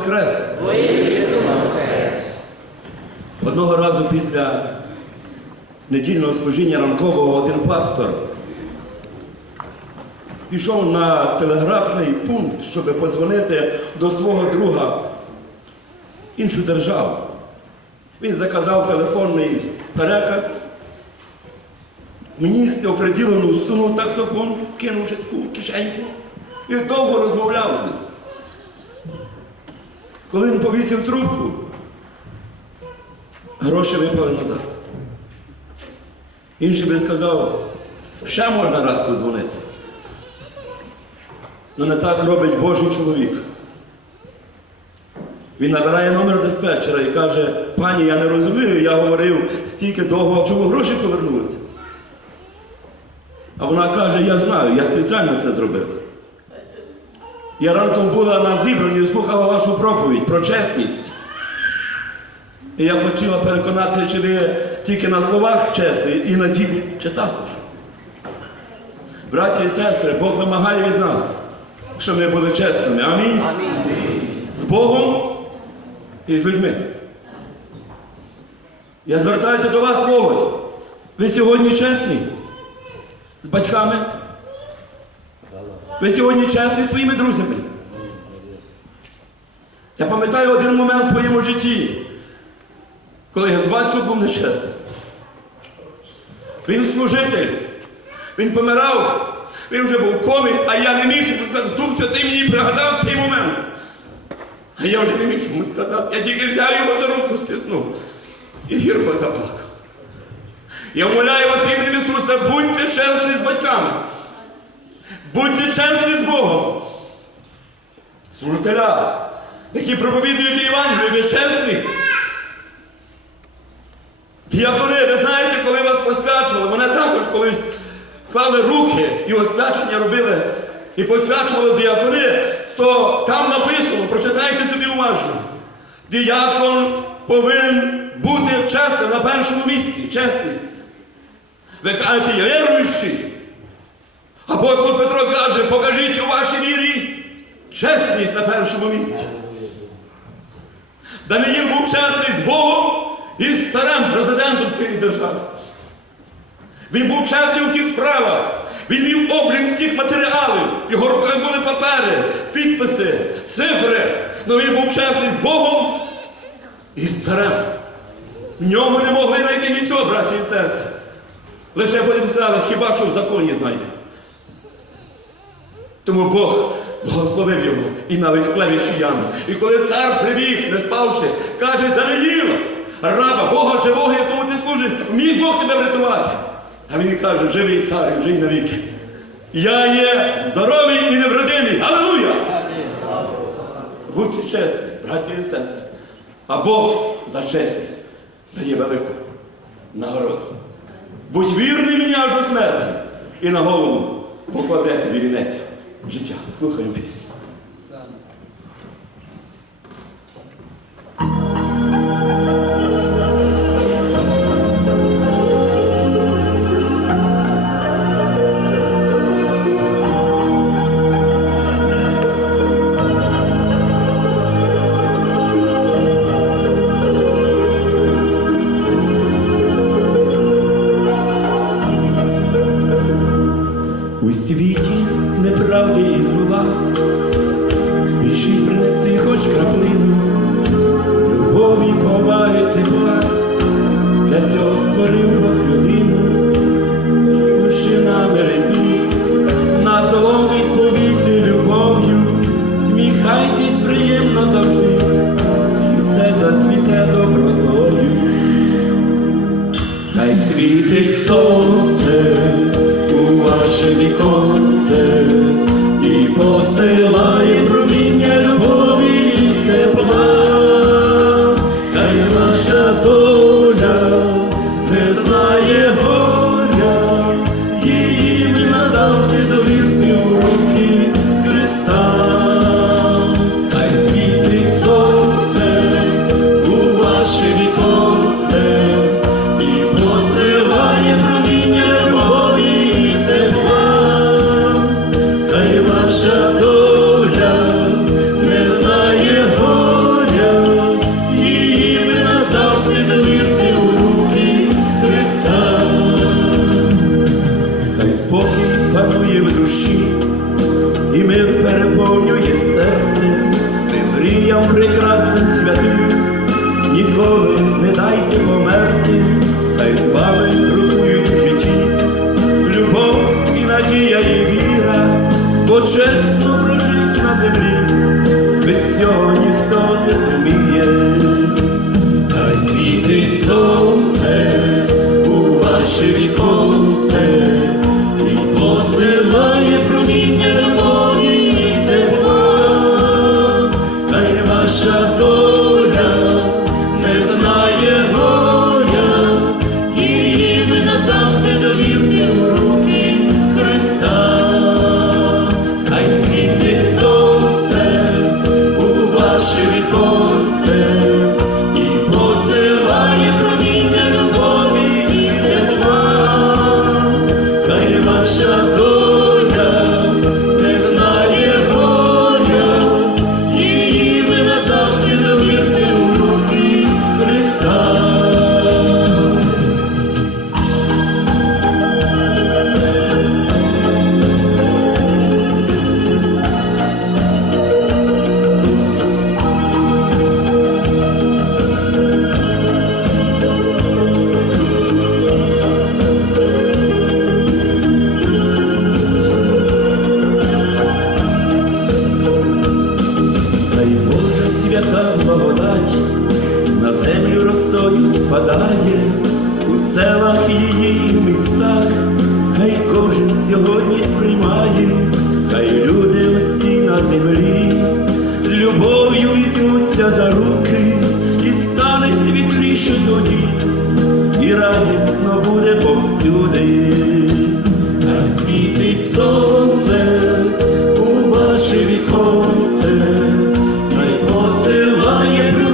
Воскрес! Одного разу після недільного служіння ранкового один пастор пішов на телеграфний пункт, щоб подзвонити до свого друга іншу державу. Він заказав телефонний переказ, мені оприділену суму таксофон, кинувши таку кишеньку і довго розмовляв з ним. Коли він повісив трубку, гроші випали назад. Інший би сказав, ще можна раз позвонити. Ну не так робить Божий чоловік. Він набирає номер диспетчера і каже, пані, я не розумію, я говорив стільки довго, чому гроші повернулися. А вона каже, я знаю, я спеціально це зробив. Я ранком була на зібранні і слухала вашу проповідь про чесність. І я хотіла переконатися, чи ви тільки на словах чесні і на ділі, чи також. Браті і сестри, Бог вимагає від нас, щоб ми були чесними. Амінь. З Богом і з людьми. Я звертаюся до вас, молодь. Ви сьогодні чесні з батьками. Ви сьогодні чесні своїми друзями. Я пам'ятаю один момент в своєму житті, коли я з батьком був нечесний. Він служитель, він помирав, він вже був в комі, а я не міг йому сказати, Дух Святий мені пригадав цей момент. А я вже не міг йому сказати. Я тільки взяв його за руку, стиснув і гірко заплакав. Я вмоляю вас імені Ісуса, будьте чесні з батьками. Будьте чесні з Богом. Служителя, які проповідують Євангелію, ви чесні. Діакони, ви знаєте, коли вас посвячували, мене також колись вклали руки і освячення робили, і посвячували діакони, то там написано, прочитайте собі уважно. Діякон повинен бути чесним на першому місці. Чесність. Ви кажете, я віруючий. Апостол Петро каже, покажіть у вашій вірі чесність на першому місці. Даниїл був чесний з Богом і з царем, президентом цієї держави. Він був чесний у всіх справах. Він вів облік всіх матеріалів. Його руках були папери, підписи, цифри. Але він був чесний з Богом і з царем. В ньому не могли знайти нічого, браті і сестри. Лише потім сказали, хіба що в законі знайдемо. Тому Бог благословив його і навіть плевічі ями. І коли цар прибіг, не спавши, каже, Даниїла, раба Бога живого, якому ти служиш, міг Бог тебе врятувати. А він каже, живий цар, і живий навіки. Я є здоровий і невредимий. Аллилуйя! Будьте чесні, браті і сестри. А Бог за чесність дає велику нагороду. Будь вірний мені аж до смерті. І на голову покладе тобі вінець життя. Слухаємо пісню. Краплину, любові, поваги, тепла, для цього створив Бог людину, мужчина березні, на злом відповідьте любов'ю, сміхайтесь приємно завжди, і все зацвіте добротою. Хай світить сонце у ваше віконце дням прекрасним святим, ніколи не дайте померти, хай з вами крокують в житті, любов і надія, і віра, бо чесно прожить на землі, без цього ніхто не зумів. Ваша доля не знає горя, її ми назавжди довірні у руки Христа, хай світить сонце у ваше Свята благодать на землю росою спадає, у селах її в містах, хай кожен сьогодні сприймає, хай люди усі на землі з любов'ю візьмуться за руки, і стане світліше тоді, і радісно буде повсюди. Хай світить сонце у